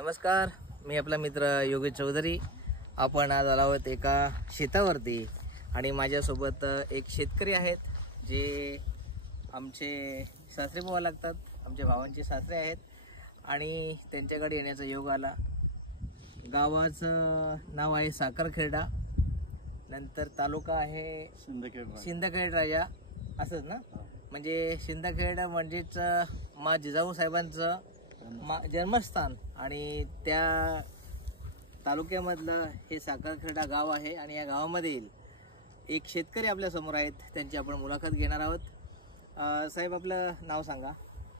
नमस्कार, मी आपला मित्र योगेश चौधरी. आपण आज आलो आहोत एका शेतावरती आणि माझ्यासोबत एक शेतकरी आहेत जे आमचे सासरे बुवा लागतात, आमच्या भावांचे सासरे आहेत आणि त्यांच्याकडे येण्याचा योग आला. गावाचं नाव आहे साखरखेडा, नंतर तालुका आहे सिंदखेड राजा, असंच ना. म्हणजे सिंदखेड म्हणजेच मा जिजाऊ साहेबांचं जन्मस्थान आणि त्या तालुक्यामधलं हे साखरखेडा गाव आहे. आणि या गावामधील एक शेतकरी आपल्या समोर आहेत, त्यांची आपण मुलाखत घेणार आहोत. साहेब, आपलं नाव सांगा.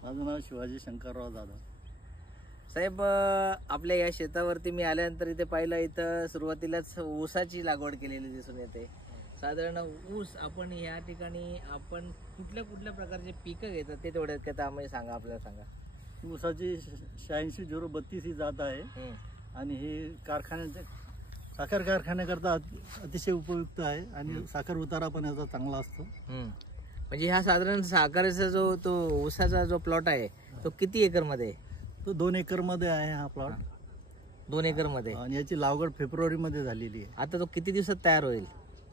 माझं नाव शिवाजी शंकरराव जाधव. साहेब, आपल्या या शेतावरती मी आल्यानंतर इथे पाहिलं, इथं सुरुवातीलाच ऊसाची लागवड केलेली दिसून येते. साधारण ऊस आपण या ठिकाणी आपण कुठल्या कुठल्या प्रकारचे पिकं घेतात ते तेवढ्यात आम्ही सांगा, आपल्याला सांगा. ऊसाची 86-032 ही जात आहे आणि ही कारखान्याच्या साखर कारखान्याकरता अतिशय उपयुक्त आहे आणि साखर उतारा पण याचा चांगला असतो. म्हणजे हा साधारण साखरेचा जो तो ऊसाचा जो प्लॉट आहे तो किती एकर मध्ये? तो 2 एकर मध्ये आहे हा प्लॉट. 2 एकर मध्ये आणि याची लागवड फेब्रुवारी मध्ये झालेली आहे. आता तो किती दिवसात तयार होईल?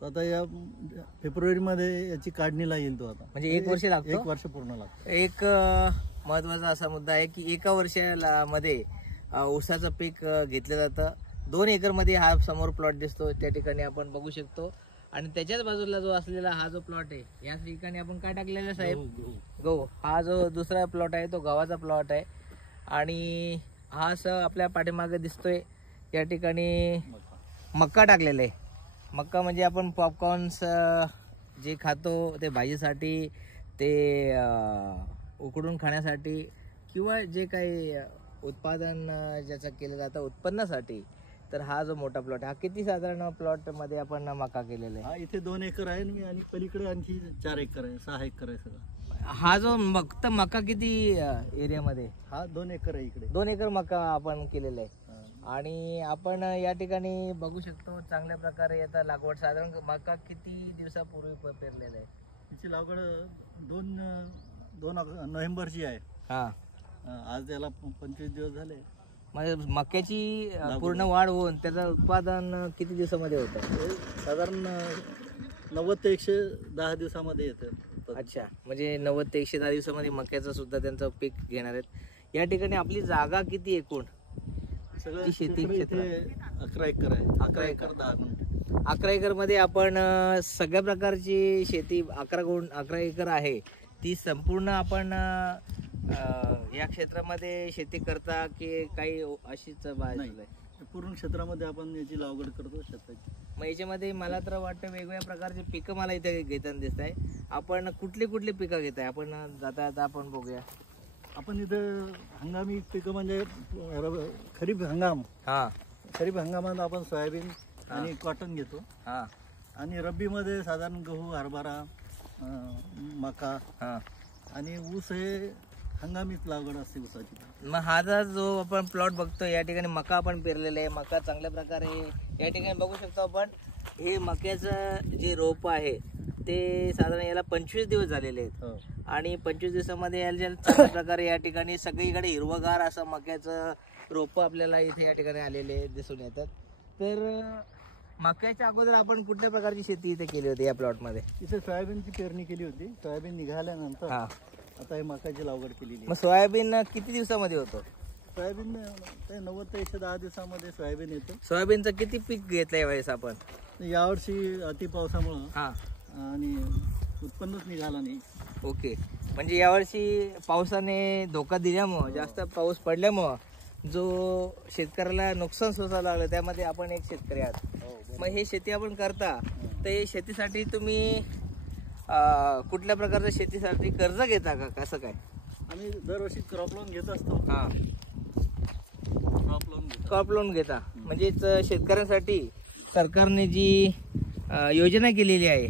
आता या फेब्रुवारी मध्ये याची काढणीला येईल. तो आता म्हणजे 1 वर्ष लागतो. 1 वर्ष पूर्ण लागतं. एक महत्वाचा असा मुद्दा आहे की 1 वर्षामध्ये ऊसाचं पीक घेतलं जातं. 2 एकर मध्ये हा समोर प्लॉट दिसतो त्या ठिकाणी आपण बघू शकतो. आणि त्याच्याच बाजूला जो असलेला हा जो प्लॉट आहे, या ठिकाणी आपण काय टाकलेलं साहेब? गहू. हा जो दुसरा प्लॉट आहे तो गव्हाचा प्लॉट आहे. आणि हा असं आपल्या पाठीमागे दिसतोय, या ठिकाणी मक्का टाकलेला आहे. मक्का म्हणजे आपण पॉपकॉर्न्स जे खातो ते भाजीसाठी, ते उकडून खाण्यासाठी, किंवा जे काही उत्पादन ज्याचं केलं जातं उत्पन्नासाठी. तर हा जो मोठा प्लॉट, हा किती साधारण प्लॉट मध्ये आपण मका केलेला आहे? हा इथे 2 एकर आहे आणि पलीकडे आणखी 4 एकर आहे, 6 एकर आहे सगळं. हा जो फक्त मका किती एरियामध्ये? हा 2 एकर आहे इकडे. 2 एकर मका आपण केलेला आहे. आणि आपण या ठिकाणी बघू शकतो चांगल्या प्रकारे आता लागवड. साधारण मका किती दिवसापूर्वी पेरलेला आहे? तिची लागवड 2 नोव्हेंबरची आहे. हा, आज त्याला 25 दिवस झाले. म्हणजे मक्याची पूर्ण वाढ होऊन त्याचं उत्पादन किती दिवसामध्ये होतं? साधारण 90 ते 110 दिवसामध्ये येतं. अच्छा, म्हणजे 90 ते 110 दिवसामध्ये मक्याचं सुद्धा त्यांचं पीक घेणार आहेत. या ठिकाणी आपली जागा किती एकूण? सगळं शेती क्षेत्र 11 एकर आहे. 11 एकर 10 गुंठे. 11 एकर मध्ये आपण सगळ्या प्रकारची शेती 11 एकर आहे ती संपूर्ण आपण या क्षेत्रामध्ये शेती करता की काही अशीच नाही? पूर्ण क्षेत्रामध्ये आपण याची लागवड करतो शेताची. मग याच्यामध्ये मला तर वाटतं वेगवेगळ्या प्रकारचे पिकं मला इथे घेताना दिसत आहे. आपण कुठली कुठली पिकं घेताय? आपण जाता आपण बघूया. आपण इथं हंगामी पिकं म्हणजे खरीप हंगाम. हा, खरीप हंगामात आपण सोयाबीन आणि कॉटन घेतो. हा, आणि रब्बी मध्ये साधारण गहू, हरभरा, मका आणि ऊस हे हंगामीच लागवड असते ऊसाची. मग हा जो आपण प्लॉट बघतो या ठिकाणी मका आपण पेरलेला आहे. मका चांगल्या प्रकारे या ठिकाणी बघू शकतो आपण. हे मक्याचं जे रोप आहे ते साधारण याला 25 दिवस झालेले आहेत. आणि 25 दिवसामध्ये याला चांगल्या प्रकारे या ठिकाणी सगळीकडे हिरवगार असं मक्याचं रोप आपल्याला इथे या ठिकाणी आलेले दिसून येतात. तर मक्याच्या अगोदर आपण कुठल्या प्रकारची शेती इथे केली होती या प्लॉट मध्ये? इथे सोयाबीनची पेरणी केली होती. सोयाबीन निघाल्यानंतर आता हे मकाची लागवड केलेली. मग सोयाबीन किती दिवसामध्ये होतं? सोयाबीन 90 ते 110 दिवसामध्ये सोयाबीन येतं. सोयाबीनचं किती पीक घेतलंय यावेळेस आपण? यावर्षी अति पावसामुळं हा, आणि उत्पन्नच निघाला नाही. ओके. म्हणजे यावर्षी पावसाने धोका दिल्यामुळं, जास्त पाऊस पडल्यामुळं जो शेतकऱ्याला नुकसान सोसायला लागलं, त्यामध्ये आपण एक शेतकरी आहात. मग हे शेती आपण करता, तर हे शेतीसाठी तुम्ही कुठल्या प्रकारच्या शेतीसाठी कर्ज घेता का, कसं काय? आम्ही दरवर्षी क्रॉप लोन घेत असतो. हा, क्रॉप लोन घेता. म्हणजेच शेतकऱ्यांसाठी सरकारने जी योजना केलेली आहे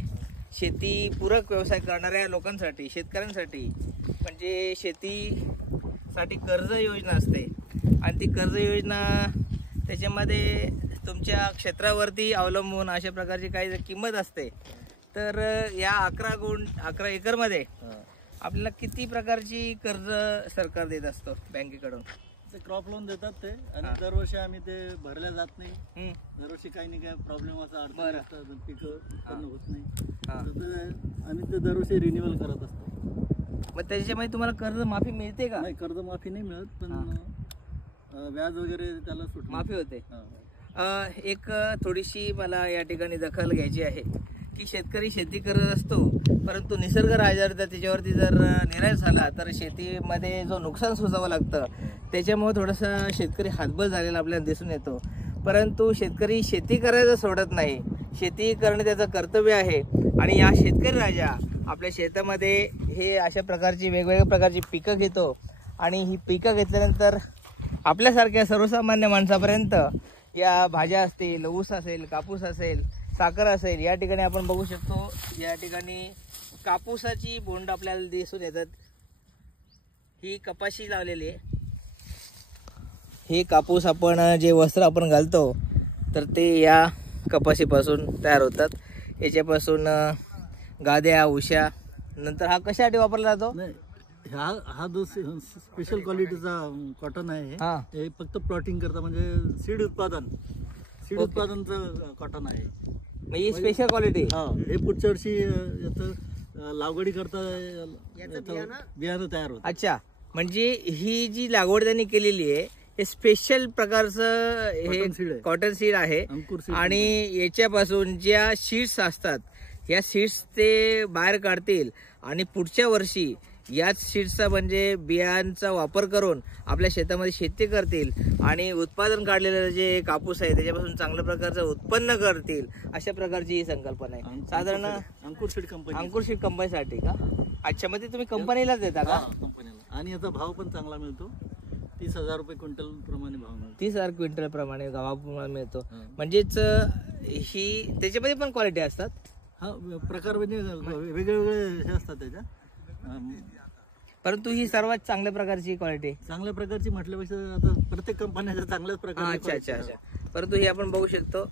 शेती पूरक व्यवसाय करणाऱ्या लोकांसाठी, शेतकऱ्यांसाठी, म्हणजे शेतीसाठी कर्ज योजना असते. आणि ती कर्ज योजना त्याच्यामध्ये तुमच्या क्षेत्रावरती अवलंबून अशा प्रकारची काही किंमत असते. तर या 11 एकरमध्ये आपल्याला किती प्रकारची कर्ज सरकार देत असतो बँकेकडून? ते क्रॉप लोन देतात ते, आणि दरवर्षी आम्ही ते भरल्या जात नाही. दरवर्षी काही नाही काय प्रॉब्लेम असा अडचण असतात, पिकं उत्पन्न होत नाही, आम्ही ते दरवर्षी रिन्युअल करत असतो. मग त्याच्यामध्ये तुम्हाला कर्ज माफी मिळते का? नाही, कर्जमाफी नाही मिळत, पण व्याज वगैरे त्याला सूट माफी होते. एक थोडीशी मला या ठिकाणी दखल घ्यायची आहे की शेतकरी शेती करत असतो, परंतु निसर्ग जर त्याच्यावरती जर निराश झाला तर शेतीमध्ये जो नुकसान सोसावं लागतं त्याच्यामुळे थोडासा शेतकरी हातबल झालेला आपल्याला दिसून येतो. परंतु शेतकरी शेती करायचं सोडत नाही, शेती करणे त्याचं कर्तव्य आहे. आणि या शेतकरी राजा आपल्या शेतामध्ये हे अशा प्रकारची वेगवेगळ्या प्रकारची पिकं घेतो, आणि ही पिकं घेतल्यानंतर आपल्यासारख्या सर्वसामान्य माणसापर्यंत या भाज्या असतील, ऊस असेल, कापूस असेल, साखर असेल, या ठिकाणी आपण बघू शकतो. या ठिकाणी कापूसाची बोंड आपल्याला दिसून येतात. ही कपाशी लावलेली आहे. हे कापूस आपण जे वस्त्र आपण घालतो तर ते या कपाशीपासून तयार होतात. याच्यापासून गाद्या, उशा, नंतर हा कशासाठी वापरला जातो? हा जो स्पेशल क्वालिटीचा कॉटन आहे, हे फक्त प्लॉटिंग करता, म्हणजे सीड उत्पादनचं कॉटन आहे. ही स्पेशल क्वालिटी. हे पुढच्या वर्षी लागवडी करता बियाणं तयार होतं. अच्छा, म्हणजे ही जी लागवड त्यांनी केलेली आहे हे स्पेशल प्रकारचं हे कॉटन सीड आहे, आणि याच्यापासून ज्या सीड्स असतात या सीड्स ते बाहेर काढतील आणि पुढच्या वर्षी याच सीड्सचा म्हणजे बियांचा वापर करून आपल्या शेतामध्ये शेती करतील, आणि उत्पादन काढलेलं जे कापूस आहे त्याच्यापासून चांगल्या प्रकारचं उत्पन्न करतील. अशा प्रकारची ही संकल्पना आहे. साधारण अंकुर सीड कंपनीसाठी का? अच्छा, मग ते तुम्ही कंपनीलाच देता का? कंपनीला. आणि याचा भाव पण चांगला मिळतो. 30,000 रुपये क्विंटल प्रमाणे भाव मिळतो. 30,000 क्विंटल प्रमाणे भाव मिळतो. म्हणजेच ही त्याच्यामध्ये पण क्वालिटी असतात. हा, प्रकार म्हणजे वेगवेगळे हे असतात त्याच्या, परंतु ही सर्वात चांगल्या प्रकारची क्वालिटी. चांगल्या प्रकारची म्हटल्यापेक्षा आता प्रत्येक कंपन्याच्या चांगल्याच प्रकार. अच्छा. परंतु हे आपण बघू शकतो,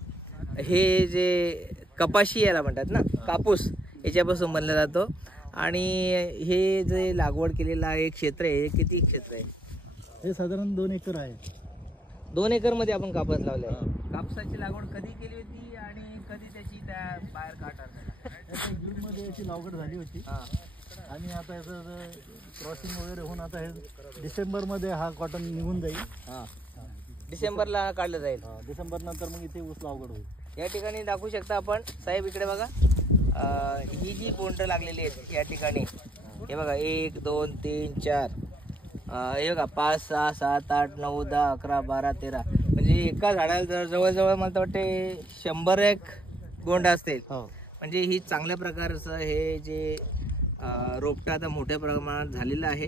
हे जे कपाशी याला म्हणतात ना, कापूस, याच्यापासून बनला जातो. आणि हे जे लागवड केलेलं आहे क्षेत्र आहे, किती क्षेत्र आहे? हे साधारण 2 एकर आहे. 2 एकर मध्ये आपण कापूस लावले. कापसाची लागवड कधी केली होती आणि कधी त्याची त्या बाहेर काढतात? जून मध्ये याची लागवड झाली होती, आणि आता याचं क्रॉसिंग वगैरे होऊन आता हे डिसेंबर मध्ये हा कॉटन निघून जाईल. डिसेंबरला काढलं जाईल. डिसेंबर नंतर मग इथे ऊस लागवड होईल. या ठिकाणी दाखवू शकता आपण साहेब, इकडे बघा. ही जी बोंड लागलेली आहेत या ठिकाणी, हे बघा 1 2 3 4, हे बघा 5 6 7 8 9 10 11 12 13, म्हणजे एका झाडाला जवळजवळ मला वाटते 100 बोंड असतील. म्हणजे ही चांगल्या प्रकारचं हे जे रोपटं आता मोठ्या प्रमाणात झालेलं आहे,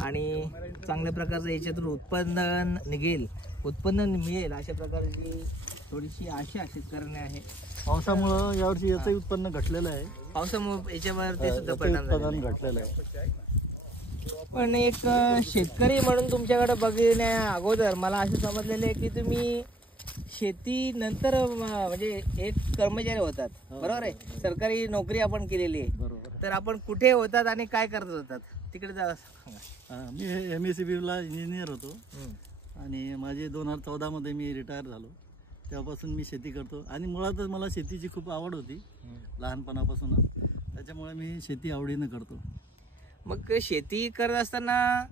आणि चांगल्या प्रकारचं याच्यातून उत्पादन निघेल, उत्पन्न मिळेल अशा प्रकारची थोडीशी आशा शेतकऱ्यांना आहे. पावसामुळं यावर्षी याचंही उत्पन्न घटलेलं आहे. पावसामुळे याच्यावर ते सुद्धा परिणाम घटलेलं आहे. पण एक शेतकरी म्हणून तुमच्याकडे बघण्या अगोदर मला असं समजलेलं आहे की तुम्ही शेती नंतर म्हणजे एक कर्मचारी होतात, बरोबर आहे? सरकारी नोकरी आपण केलेली आहे, तर आपण कुठे होतात आणि काय करत होतात तिकडे जा सांगा. मी MSCB ला इंजिनियर होतो, आणि माझे 2014 मध्ये मी रिटायर झालो. तेव्हापासून मी शेती करतो, आणि मुळातच मला शेतीची खूप आवड होती लहानपणापासूनच, त्याच्यामुळे मी शेती आवडीनं करतो. मग शेती करत असताना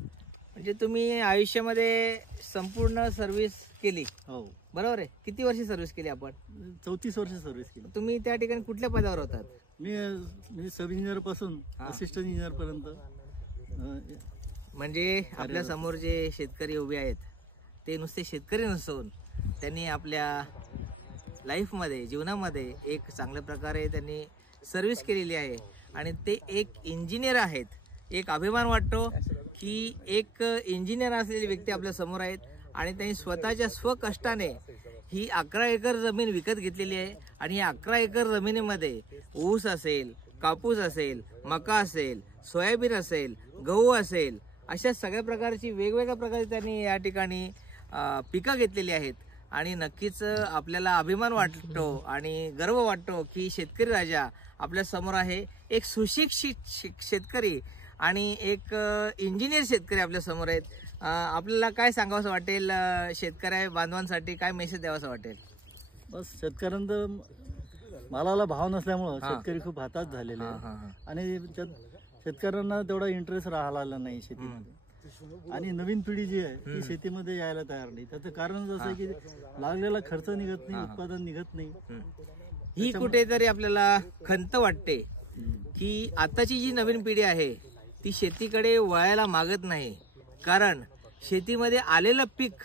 म्हणजे तुम्ही आयुष्यामध्ये संपूर्ण सर्व्हिस केली, हो बरोबर आहे? किती वर्ष सर्व्हिस केली आपण? 34 वर्ष सर्व्हिस केली. तुम्ही त्या ठिकाणी कुठल्या पदावर होतात? मी सब इंजिनियर पासून असिस्टंट इंजिनियर पर्यंत. म्हणजे आपल्या समोर जे शेतकरी उभे आहेत ते नुसते शेतकरी नसून त्यांनी आपल्या लाईफमध्ये, जीवनामध्ये एक चांगल्या प्रकारे त्यांनी सर्व्हिस केलेली आहे, आणि ते एक इंजिनियर आहेत. एक अभिमान वाटतो की एक इंजिनियर असलेली व्यक्ती आपल्या समोर आहेत, आणि त्यांनी स्वतःच्या स्वकष्टाने ही 11 एकर जमीन विकत घेतलेली आहे. आणि या 11 एकर जमिनीमध्ये ऊस असेल, कापूस असेल, मका असेल, सोयाबीन असेल, गहू असेल, अशा सगळ्या प्रकारची वेगवेगळ्या प्रकारे त्यांनी या ठिकाणी पिकं घेतलेली आहेत. आणि नक्कीच आपल्याला अभिमान वाटतो आणि गर्व वाटतो की शेतकरी राजा आपल्या समोर आहे. एक सुशिक्षित शेतकरी आणि एक इंजिनियर शेतकरी आपल्या समोर आहेत. आपल्याला काय सांगावं वाटेल शेतकऱ्या बांधवांसाठी, काय मेसेज द्यावासा वाटेल? बस शेतकऱ्यांना मालाला भाव नसल्यामुळं शेतकरी खूप हातात झालेले आहे. आणि त्यात शेतकऱ्यांना तेवढा इंटरेस्ट राहिला नाही शेतीमध्ये. आणि नवीन पिढी जी आहे ती शेतीमध्ये यायला तयार नाही. त्याचं कारण जसं आहे की लागलेला खर्च निघत नाही, उत्पादन निघत नाही. ही कुठेतरी आपल्याला खंत वाटते की आताची जी नवीन पिढी आहे ती शेतीकडे वळायला मागत नाही. कारण शेतीमध्ये आलेलं पीक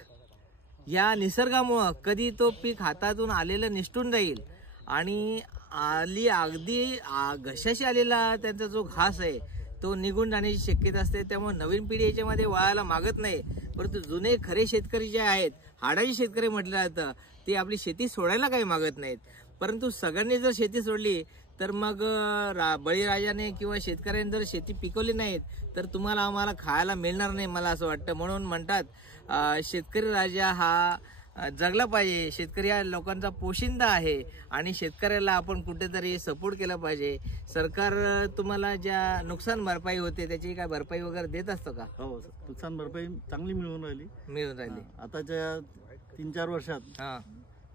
या निसर्गामुळं कधी तो पीक हातातून आलेलं निसटून जाईल आणि अगदी घशाशी आलेला त्यांचा जो घास आहे तो निघून जाण्याची शक्यता असते. त्यामुळे नवीन पिढी याच्यामध्ये वळायला मागत नाही. परंतु जुने खरे शेतकरी जे आहेत, हाडाचे शेतकरी म्हटलं जातं, ते आपली शेती सोडायला काही मागत नाहीत. परंतु सगळ्यांनी जर शेती सोडली तर मग बळीराजाने किंवा शेतकऱ्यांनी जर शेती पिकवली नाहीत तर तुम्हाला आम्हाला खायला मिळणार नाही, मला असं वाटतं. म्हणून म्हणतात शेतकरी राजा हा जगला पाहिजे. शेतकरी हा लोकांचा पोशिंदा आहे आणि शेतकऱ्याला आपण कुठेतरी सपोर्ट केला पाहिजे. सरकार तुम्हाला ज्या नुकसान भरपाई होते त्याची काय भरपाई वगैरे देत असतो का? हो, नुकसान भरपाई चांगली मिळून राहिली. आताच्या 3-4 वर्षात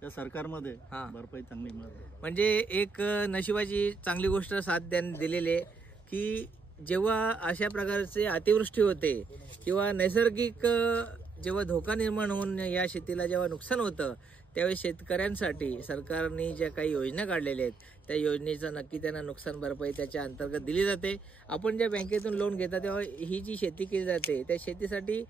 या सरकारमध्ये भरपाई चांगली मिळाली. म्हणजे एक नशिबाची चांगली गोष्ट साथ दिलेली आहे की जेव्हा अशा प्रकारचे अतिवृष्टी होते किंवा नैसर्गिक जेव्हा धोका निर्माण होऊन या शेतीला जेव्हा नुकसान होतं त्यावेळी शेतकऱ्यांसाठी सरकारने ज्या काही योजना काढलेल्या आहेत त्या योजनेचं नक्की त्यांना नुकसान भरपाई त्याच्या अंतर्गत दिली जाते. आपण ज्या बँकेतून लोन घेता तेव्हा ही जी शेती केली जाते त्या शेतीसाठी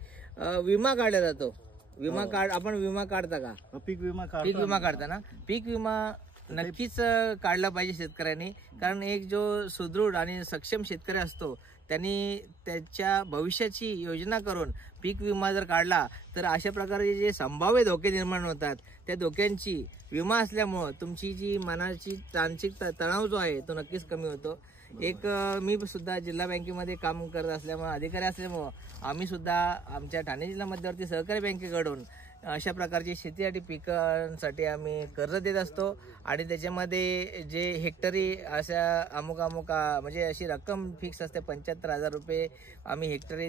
विमा काढला जातो. विमा आपण विमा काढता का? पीक विमा काढता ना? पीक विमा नक्कीच काढला पाहिजे शेतकऱ्यांनी. कारण एक जो सुदृढ आणि सक्षम शेतकरी असतो त्यांनी त्याच्या भविष्याची योजना करून पीक विमा जर काढला तर अशा प्रकारे जे संभाव्य धोके निर्माण होतात त्या धोक्यांची विमा असल्यामुळं तुमची जी मनाची मानसिक तणाव जो आहे तो नक्कीच कमी होतो. एक मी सुद्धा जिल्हा बँकेमध्ये काम करत असल्यामुळे, अधिकारी असल्यामुळं आम्ही सुद्धा आमच्या ठाणे जिल्हा मध्यवर्ती सहकारी बँकेकडून अशा प्रकारची शेतीसाठी पिकांसाठी आम्ही कर्ज देत असतो. आणि त्याच्यामध्ये जे हेक्टरी अशा अमुक म्हणजे अशी रक्कम फिक्स असते 75,000 रुपये आम्ही हेक्टरी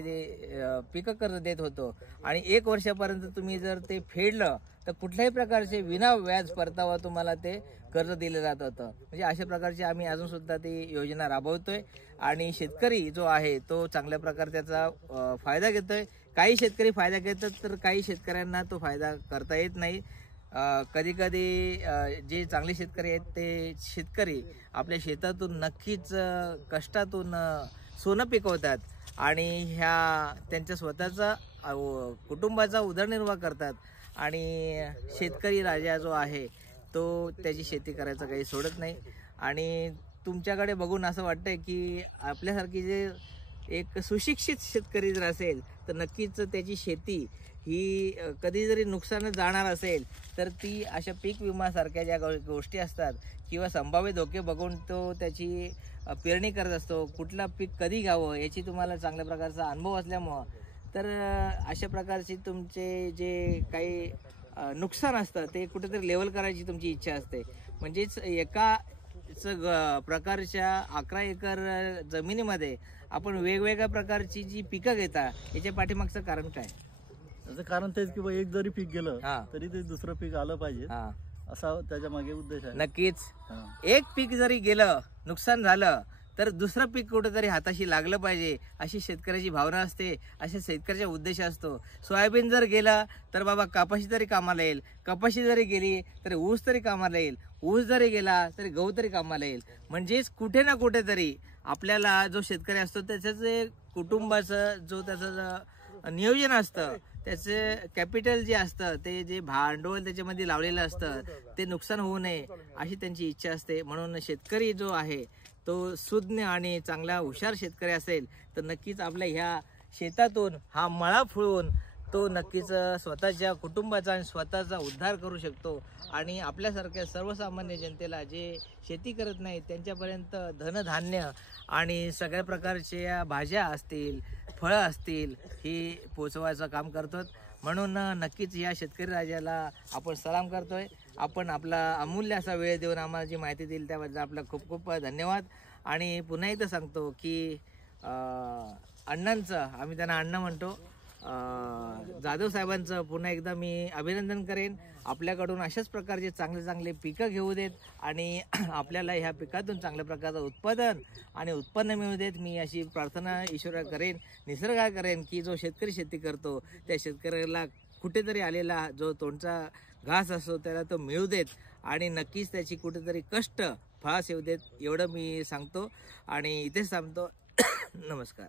पिकं कर्ज देत होतो. आणि 1 वर्षापर्यंत तुम्ही जर ते फेडलं तर कुठल्याही प्रकारचे विना व्याज परतावा तुम्हाला ते कर्ज दिलं जात होतं. म्हणजे अशा प्रकारची आम्ही अजून सुद्धा ती योजना राबवतोय आणि शेतकरी जो आहे तो चांगल्या प्रकारे त्याचा फायदा घेतोय. काही शेतकरी फायदा घेतात तर काही शेतकऱ्यांना तो फायदा करता येत नाही. कधी कधी जे चांगले शेतकरी आहेत ते शेतकरी आपल्या शेतातून नक्कीच कष्टातून सोनं पिकवतात आणि ह्या त्यांच्या स्वतःचा कुटुंबाचा उदरनिर्वाह करतात. आणि शेतकरी राजा जो आहे तो त्याची शेती करायचं काही सोडत नाही. आणि तुमच्याकडे बघून असं वाटतंय की आपल्यासारखी जे एक सुशिक्षित शेतकरी जर असेल तर नक्कीच त्याची शेती ही कधी जरी नुकसान जाणार असेल तर ती अशा पीक विमासारख्या ज्या गोष्टी असतात किंवा संभाव्य धोके बघून तो त्याची पेरणी करत असतो. कुठला पीक कधी घ्यावं याची तुम्हाला चांगल्या प्रकारचा अनुभव असल्यामुळं तर अशा प्रकारची तुमचे जे काही नुकसान असतं ते कुठेतरी लेवल करायची तुमची इच्छा असते. म्हणजेच एका प्रकारच्या 11 एकर जमिनीमध्ये आपण वेगवेगळ्या प्रकारची जी पिकं घेता याच्या पाठीमागचं कारण काय? त्याचं कारण तेच की एक जरी पीक गेलं तरी ते दुसरं पीक आलं पाहिजे असा त्याच्या मागे उद्देश आहे. नक्कीच एक पीक जरी गेलं नुकसान झालं तर दुसरं पीक कुठेतरी हाताशी लागलं पाहिजे अशी शेतकऱ्याची भावना असते, अशा शेतकऱ्याचा उद्देश असतो. सोयाबीन जर गेला तर बाबा कपाशी तरी कामाला येईल, कपाशी जरी गेली तरी ऊस तरी कामाला येईल, ऊस जरी गेला तरी गहू तरी कामाला येईल. म्हणजेच कुठे ना कुठेतरी आपल्याला जो शेतकरी असतो त्याचं कुटुंबाचं जो त्याचं नियोजन असतं त्याचे कॅपिटल जे असतं ते जे भांडवल त्याच्यामध्ये लावलेलं असतं ते नुकसान होऊ नये अशी त्यांची इच्छा असते. म्हणून शेतकरी जो आहे तो सुज्ञ आणि चांगला हुशार शेतकरी असेल तर नक्कीच आपल्या ह्या शेतातून हा मळा फुलवून तो नक्कीच स्वतःच्या कुटुंबाचा आणि स्वतःचा उद्धार करू शकतो. आणि आपल्यासारख्या सर्वसामान्य जनतेला जे शेती करत नाही त्यांच्यापर्यंत धनधान्य आणि सगळ्या प्रकारच्या भाज्या असतील, फळं असतील ही पोचवायचं काम करतो. म्हणून नक्कीच या शेतकरी राजाला आपण सलाम करतोय. आपण आपला अमूल्य असा वेळ देऊन आम्हाला जी माहिती दिली त्याबद्दल आपला खूप खूप धन्यवाद. आणि पुन्हा एकदा सांगतो की अण्णांचं, आम्ही त्यांना अण्णा म्हणतो, जाधव साहेबांचं पुन्हा एकदा मी अभिनंदन करेन. आपल्याकडून अशाच प्रकारचे चांगले चांगले पिकं घेऊ देत आणि आपल्याला ह्या पिकातून चांगल्या प्रकारचं उत्पादन आणि उत्पन्न मिळू देत. मी अशी प्रार्थना ईश्वरा करेन, निसर्गा करेन की जो शेतकरी शेती करतो त्या शेतकऱ्याला कुठेतरी आलेला जो तोंडचा घास असतो त्याला तो मिळू देत आणि नक्कीच त्याची कुठेतरी कष्ट फळास येऊ देत, एवढं मी सांगतो आणि इथेच थांबतो. नमस्कार.